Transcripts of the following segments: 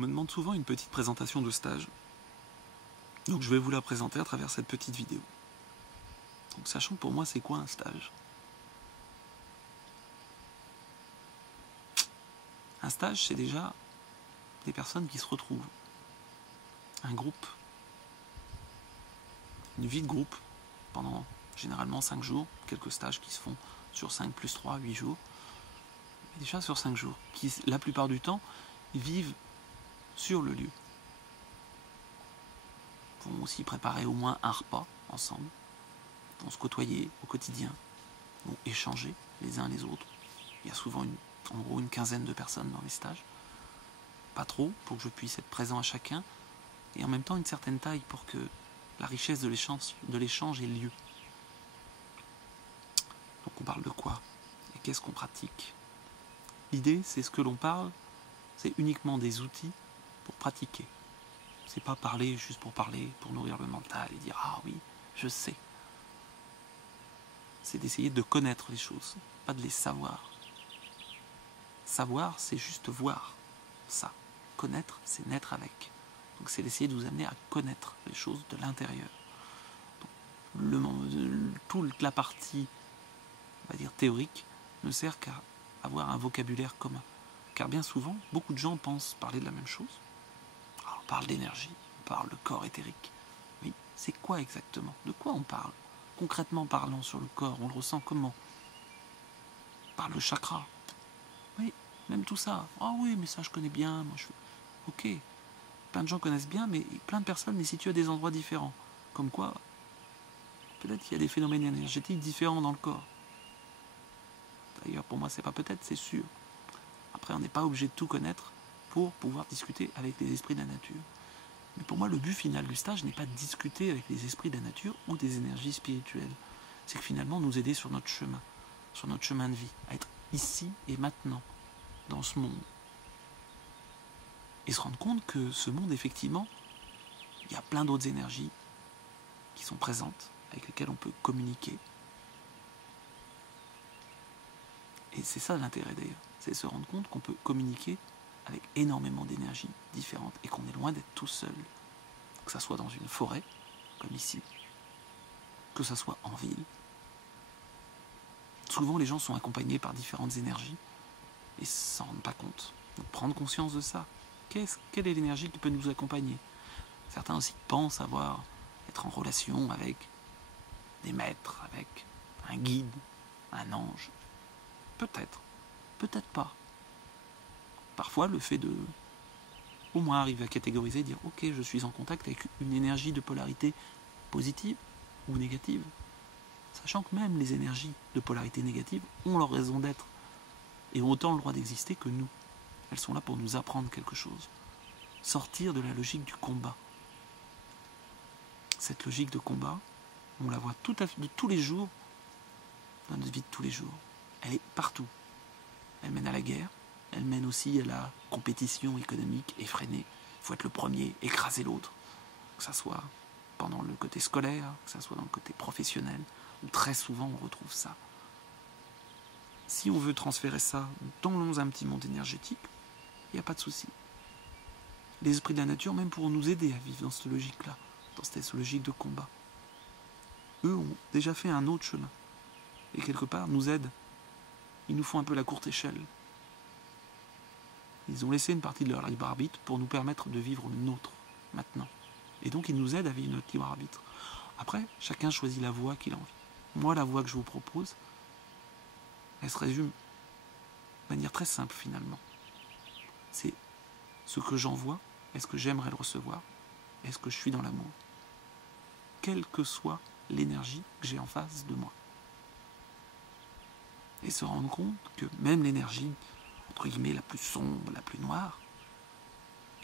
me demande souvent une petite présentation de stage. Donc je vais vous la présenter à travers cette petite vidéo. Donc sachant que pour moi c'est quoi un stage? Un stage c'est déjà des personnes qui se retrouvent. Un groupe. Une vie de groupe pendant généralement 5 jours. Quelques stages qui se font sur 5 plus 3, 8 jours. Mais déjà sur 5 jours. Qui la plupart du temps vivent sur le lieu. Vont aussi préparer au moins un repas ensemble, vont se côtoyer au quotidien, vont échanger les uns les autres. Il y a souvent en gros une quinzaine de personnes dans les stages. Pas trop, pour que je puisse être présent à chacun, et en même temps une certaine taille pour que la richesse de l'échange ait lieu. Donc on parle de quoi? Et qu'est-ce qu'on pratique? L'idée, c'est ce que l'on parle, c'est uniquement des outils pour pratiquer. C'est pas parler juste pour parler, pour nourrir le mental et dire « Ah oui, je sais ». C'est d'essayer de connaître les choses, pas de les savoir. Savoir, c'est juste voir ça. Connaître, c'est naître avec. Donc c'est d'essayer de vous amener à connaître les choses de l'intérieur. Toute la partie, on va dire, théorique ne sert qu'à avoir un vocabulaire commun. Car bien souvent, beaucoup de gens pensent parler de la même chose. Alors, on parle d'énergie, on parle de corps éthérique. Oui, c'est quoi exactement? De quoi on parle? Concrètement parlant sur le corps, on le ressent comment? Par le chakra. Oui, même tout ça. Ah oui, mais ça je connais bien. Moi, Ok, plein de gens connaissent bien, mais plein de personnes les situent à des endroits différents. Comme quoi, peut-être qu'il y a des phénomènes énergétiques différents dans le corps. D'ailleurs, pour moi, c'est pas peut-être, c'est sûr. Après, on n'est pas obligé de tout connaître pour pouvoir discuter avec les esprits de la nature. Mais pour moi, le but final du stage n'est pas de discuter avec les esprits de la nature ou des énergies spirituelles. C'est que finalement, nous aider sur notre chemin de vie, à être ici et maintenant, dans ce monde. Et se rendre compte que ce monde, effectivement, il y a plein d'autres énergies qui sont présentes, avec lesquelles on peut communiquer. Et c'est ça l'intérêt d'ailleurs, c'est se rendre compte qu'on peut communiquer avec énormément d'énergies différentes et qu'on est loin d'être tout seul. Que ça soit dans une forêt, comme ici, que ça soit en ville. Souvent les gens sont accompagnés par différentes énergies et s'en rendent pas compte. Donc prendre conscience de ça. Quelle est l'énergie qui peut nous accompagner? Certains aussi pensent être en relation avec des maîtres, avec un guide, un ange. Peut-être, peut-être pas. Parfois, le fait de au moins arriver à catégoriser, dire ok, je suis en contact avec une énergie de polarité positive ou négative, sachant que même les énergies de polarité négative ont leur raison d'être et ont autant le droit d'exister que nous. Elles sont là pour nous apprendre quelque chose. Sortir de la logique du combat. Cette logique de combat, on la voit de tous les jours dans notre vie de tous les jours. Elle est partout. Elle mène à la guerre, elle mène aussi à la compétition économique effrénée. Il faut être le premier, écraser l'autre. Que ça soit pendant le côté scolaire, que ça soit dans le côté professionnel, où très souvent on retrouve ça. Si on veut transférer ça dans un petit monde énergétique, il n'y a pas de souci. Les esprits de la nature même pourront nous aider à vivre dans cette logique-là, dans cette logique de combat. Eux ont déjà fait un autre chemin. Et quelque part, nous aident. Ils nous font un peu la courte échelle. Ils ont laissé une partie de leur libre arbitre pour nous permettre de vivre le nôtre, maintenant. Et donc, ils nous aident à vivre notre libre arbitre. Après, chacun choisit la voie qu'il a envie. Moi, la voie que je vous propose, elle se résume de manière très simple, finalement. C'est ce que j'envoie, est-ce que j'aimerais le recevoir? Est-ce que je suis dans l'amour? Quelle que soit l'énergie que j'ai en face de moi. Et se rendre compte que même l'énergie, entre guillemets, la plus sombre, la plus noire,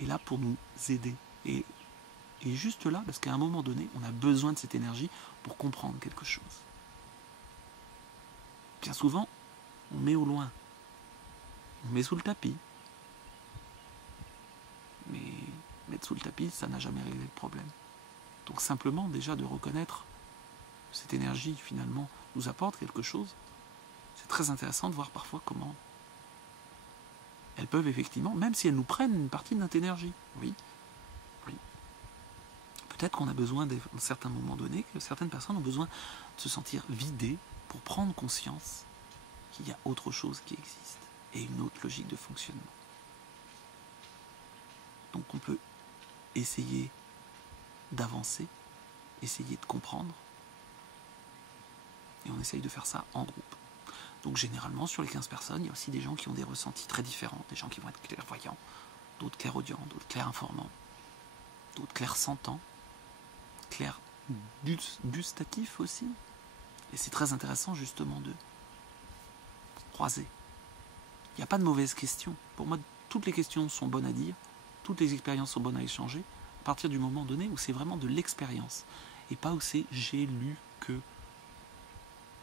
est là pour nous aider. Et juste là, parce qu'à un moment donné, on a besoin de cette énergie pour comprendre quelque chose. Bien souvent, on met au loin. On met sous le tapis. Mais mettre sous le tapis, ça n'a jamais réglé le problème. Donc simplement, déjà, de reconnaître que cette énergie, finalement, nous apporte quelque chose. C'est très intéressant de voir parfois comment elles peuvent effectivement, même si elles nous prennent une partie de notre énergie, oui. Peut-être qu'on a besoin, à certains moments donnés, que certaines personnes ont besoin de se sentir vidées pour prendre conscience qu'il y a autre chose qui existe et une autre logique de fonctionnement. Donc on peut essayer d'avancer, essayer de comprendre, et on essaye de faire ça en groupe. Donc généralement, sur les 15 personnes, il y a aussi des gens qui ont des ressentis très différents, des gens qui vont être clairvoyants, d'autres clairaudients, d'autres clairinformants, d'autres clairsentants, clairgustatifs aussi. Et c'est très intéressant justement de croiser. Il n'y a pas de mauvaises questions. Pour moi, toutes les questions sont bonnes à dire, toutes les expériences sont bonnes à échanger, à partir du moment donné où c'est vraiment de l'expérience, et pas où c'est j'ai lu que.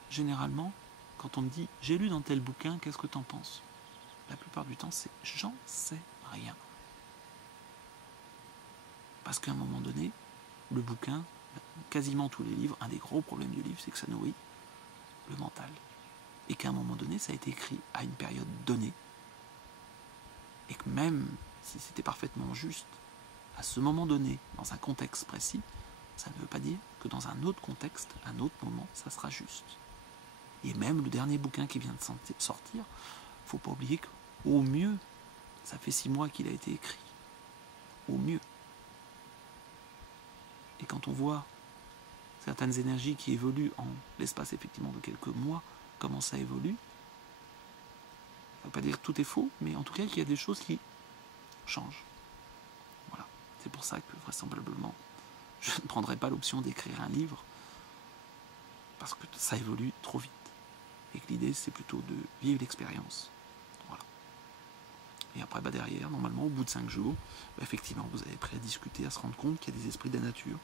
Généralement, quand on me dit j'ai lu dans tel bouquin, qu'est-ce que t'en penses? La plupart du temps, c'est j'en sais rien. Parce qu'à un moment donné, le bouquin, quasiment tous les livres, un des gros problèmes du livre, c'est que ça nourrit le mental. Et qu'à un moment donné, ça a été écrit à une période donnée. Et que même si c'était parfaitement juste, à ce moment donné, dans un contexte précis, ça ne veut pas dire que dans un autre contexte, un autre moment, ça sera juste. Et même le dernier bouquin qui vient de sortir, il ne faut pas oublier qu'au mieux, ça fait 6 mois qu'il a été écrit. Au mieux. Et quand on voit certaines énergies qui évoluent en l'espace effectivement de quelques mois, comment ça évolue, ça ne veut pas dire que tout est faux, mais en tout cas qu'il y a des choses qui changent. Voilà. C'est pour ça que vraisemblablement, je ne prendrai pas l'option d'écrire un livre, parce que ça évolue trop vite. Et que l'idée, c'est plutôt de vivre l'expérience. Voilà. Et après, derrière, normalement, au bout de 5 jours, effectivement, vous avez prêt à discuter, à se rendre compte qu'il y a des esprits de la nature,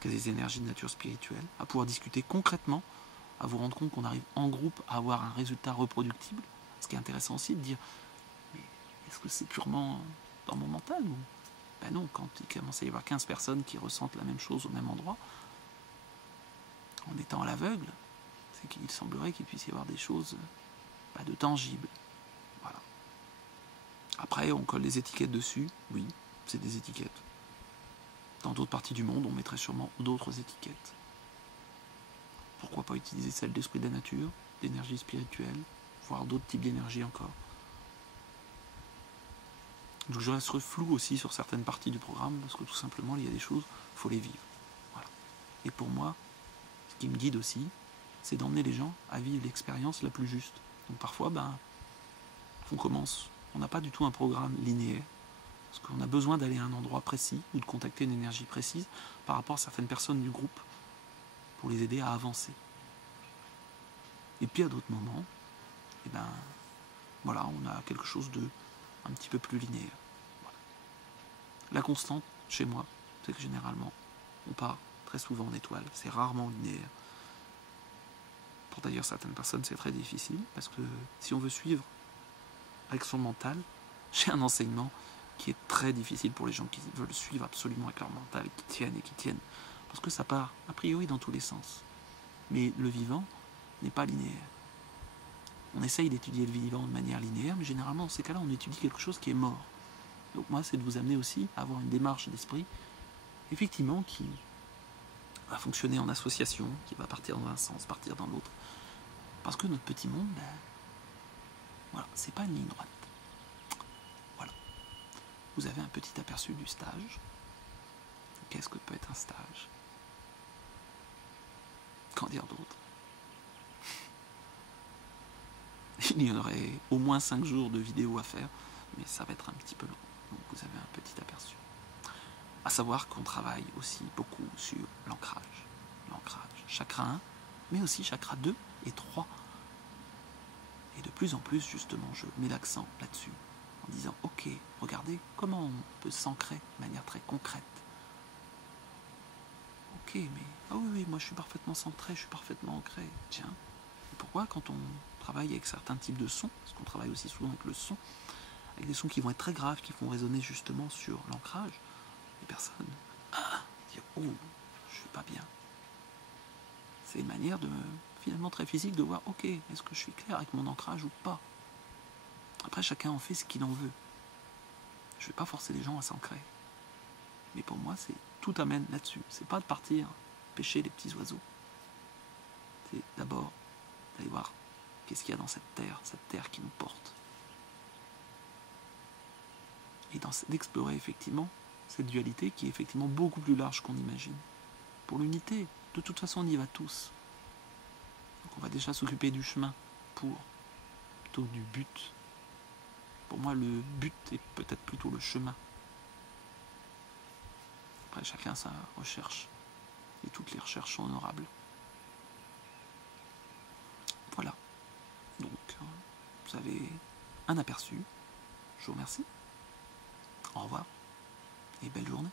qu'il y a des énergies de nature spirituelle, à pouvoir discuter concrètement, à vous rendre compte qu'on arrive en groupe à avoir un résultat reproductible. Ce qui est intéressant aussi de dire, mais est-ce que c'est purement dans mon mental ou... Ben non, quand il commence à y avoir 15 personnes qui ressentent la même chose au même endroit, en étant à l'aveugle, c'est qu'il semblerait qu'il puisse y avoir des choses de tangibles. Voilà. Après, on colle des étiquettes dessus. Oui, c'est des étiquettes. Dans d'autres parties du monde, on mettrait sûrement d'autres étiquettes. Pourquoi pas utiliser celle d'esprit de la nature, d'énergie spirituelle, voire d'autres types d'énergie encore. Donc je reste flou aussi sur certaines parties du programme, parce que tout simplement, il y a des choses, il faut les vivre. Voilà. Et pour moi, ce qui me guide aussi, c'est d'emmener les gens à vivre l'expérience la plus juste. Donc parfois, on commence, on n'a pas du tout un programme linéaire, parce qu'on a besoin d'aller à un endroit précis, ou de contacter une énergie précise, par rapport à certaines personnes du groupe, pour les aider à avancer. Et puis à d'autres moments, voilà, on a quelque chose de un petit peu plus linéaire. Voilà. La constante, chez moi, c'est que généralement, on part très souvent en étoile, c'est rarement linéaire. Pour d'ailleurs certaines personnes, c'est très difficile, parce que si on veut suivre avec son mental, j'ai un enseignement qui est très difficile pour les gens qui veulent suivre absolument avec leur mental, qui tiennent, parce que ça part a priori dans tous les sens. Mais le vivant n'est pas linéaire. On essaye d'étudier le vivant de manière linéaire, mais généralement, dans ces cas-là, on étudie quelque chose qui est mort. Donc moi, c'est de vous amener aussi à avoir une démarche d'esprit, effectivement, qui va fonctionner en association, qui va partir dans un sens, partir dans l'autre. Parce que notre petit monde, voilà, c'est pas une ligne droite. Voilà. Vous avez un petit aperçu du stage. Qu'est-ce que peut être un stage? Qu'en dire d'autre? Il y aurait au moins 5 jours de vidéo à faire, mais ça va être un petit peu long. Donc vous avez un petit aperçu. À savoir qu'on travaille aussi beaucoup sur l'ancrage. Chakra 1, mais aussi chakra 2 et 3. Et de plus en plus, justement, je mets l'accent là-dessus, en disant, ok, regardez comment on peut s'ancrer de manière très concrète. Ok, mais, oui, moi je suis parfaitement centré, je suis parfaitement ancré. Tiens, et pourquoi quand on travaille avec certains types de sons, parce qu'on travaille aussi souvent avec le son, avec des sons qui vont être très graves, qui vont résonner justement sur l'ancrage, les personnes dire, oh, je suis pas bien. C'est une manière de, finalement très physique de voir, ok, est-ce que je suis clair avec mon ancrage ou pas? Après, chacun en fait ce qu'il en veut. Je ne vais pas forcer les gens à s'ancrer. Mais pour moi, tout amène là-dessus. C'est pas de partir pêcher les petits oiseaux. C'est d'abord d'aller voir qu'est-ce qu'il y a dans cette terre qui nous porte. Et d'explorer effectivement cette dualité qui est effectivement beaucoup plus large qu'on imagine. Pour l'unité, de toute façon, on y va tous. Donc on va déjà s'occuper du chemin plutôt que du but. Pour moi, le but est peut-être plutôt le chemin. Après, chacun sa recherche. Et toutes les recherches sont honorables. Voilà. Donc, vous avez un aperçu. Je vous remercie. Au revoir et belle journée.